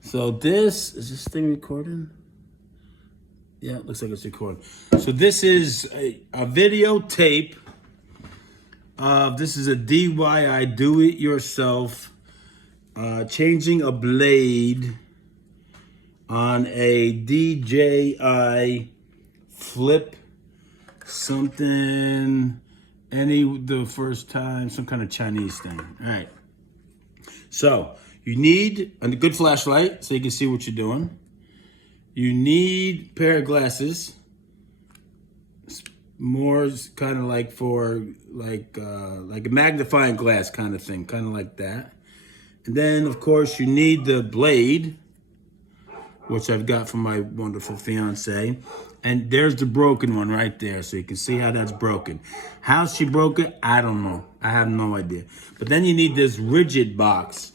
So is this thing recording? Yeah, it looks like it's recording. So this is a videotape of, this is a DIY, do-it-yourself, changing a blade on a DJI flip something, the first time, some kind of Chinese thing. All right. So you need a good flashlight so you can see what you're doing. You need a pair of glasses. More kind of like for like a magnifying glass kind of thing, kind of like that. And then of course you need the blade, which I've got from my wonderful fiance. And there's the broken one right there, so you can see how that's broken. How she broke it, I don't know. I have no idea. But then you need this rigid box.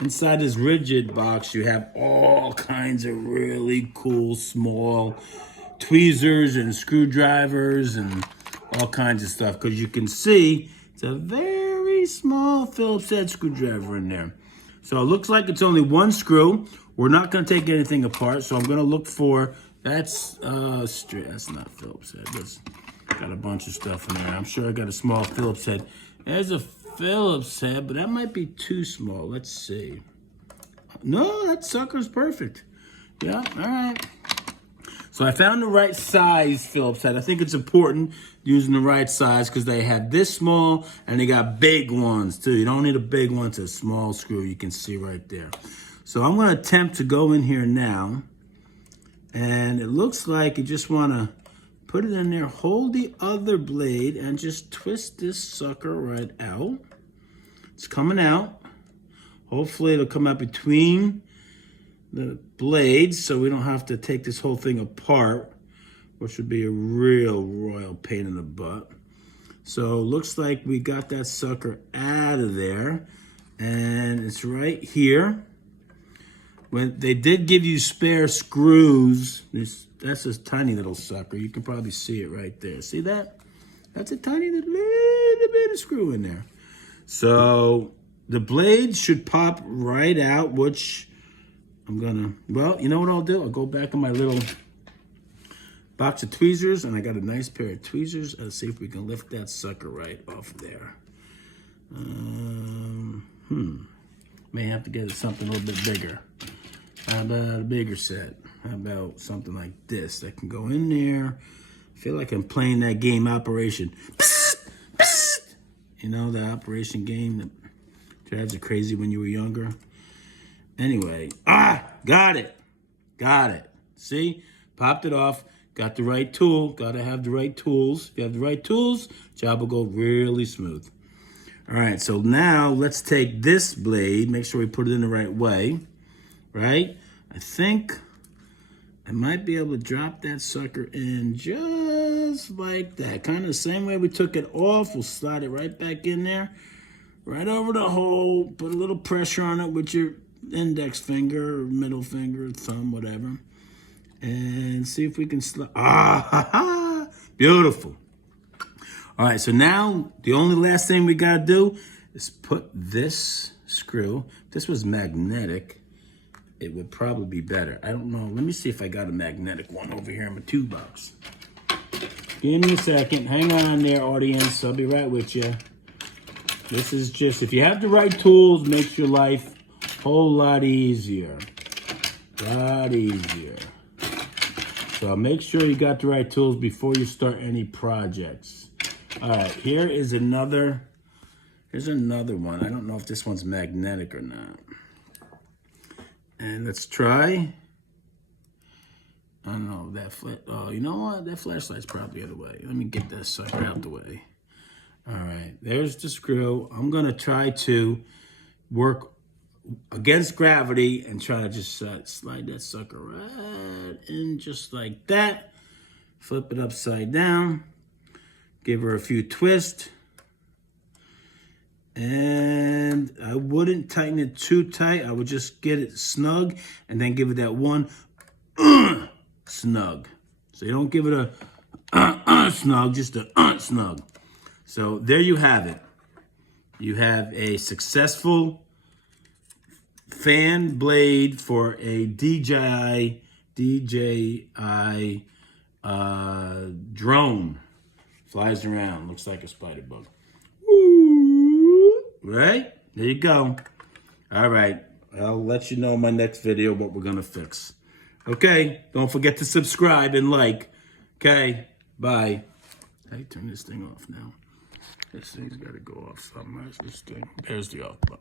Inside this rigid box, you have all kinds of really cool small tweezers and screwdrivers and all kinds of stuff. Because you can see it's a very small Phillips head screwdriver in there. So it looks like it's only one screw. We're not going to take anything apart, so I'm going to look for, that's not Phillips head. That's got a bunch of stuff in there. I'm sure I got a small Phillips head. There's a Phillips head, but that might be too small. Let's see. No, that sucker's perfect. Yeah, all right. So I found the right size Phillips head. I think it's important using the right size because they have this small and they got big ones too. You don't need a big one, it's a small screw. You can see right there. So I'm going to attempt to go in here now. And it looks like you just want to put it in there, hold the other blade, and just twist this sucker right out. It's coming out. Hopefully it'll come out between the blades so we don't have to take this whole thing apart, which would be a real royal pain in the butt. So looks like we got that sucker out of there, and it's right here. When they did give you spare screws, that's a tiny little sucker. You can probably see it right there. See that? That's a tiny little bit of screw in there. So the blade should pop right out, which well, you know what I'll do? I'll go back in my little box of tweezers, and I got a nice pair of tweezers. Let's see if we can lift that sucker right off there. May have to get something a little bit bigger. How about a bigger set? How about something like this that can go in there? I feel like I'm playing that game, Operation. You know, the Operation game that drives you crazy when you were younger. Anyway, got it. See, popped it off. Got the right tool. Got to have the right tools. If you have the right tools, job will go really smooth. All right, so now let's take this blade. Make sure we put it in the right way. Right? I think I might be able to drop that sucker in just like that. Kind of the same way we took it off. We'll slide it right back in there. Right over the hole. Put a little pressure on it with your index finger, or middle finger, thumb, whatever. And see if we can slide. Beautiful. All right, so now the only last thing we got to do is put this screw. If this was magnetic, it would probably be better. I don't know. Let me see if I got a magnetic one over here in my toolbox. Give me a second. Hang on there, audience. I'll be right with you. This is just, if you have the right tools, makes your life a whole lot easier. So make sure you got the right tools before you start any projects. All right, here's another one. I don't know if this one's magnetic or not. And let's try. I don't know, oh, you know what? That flashlight's probably out of the way. Let me get that sucker out the way. All right, there's the screw. I'm gonna try to work against gravity and try to just slide that sucker right in just like that. Flip it upside down. Give her a few twists. And I wouldn't tighten it too tight. I would just get it snug and then give it that one snug. So you don't give it a snug, just a snug. So there you have it. You have a successful fan blade for a DJI drone. Flies around, looks like a spider bug. Woo! Right? There you go. All right, I'll let you know in my next video what we're gonna fix. Okay, don't forget to subscribe and like. Okay, bye. How do you turn this thing off now? This thing's gotta go off somewhere. This thing. There's the off button.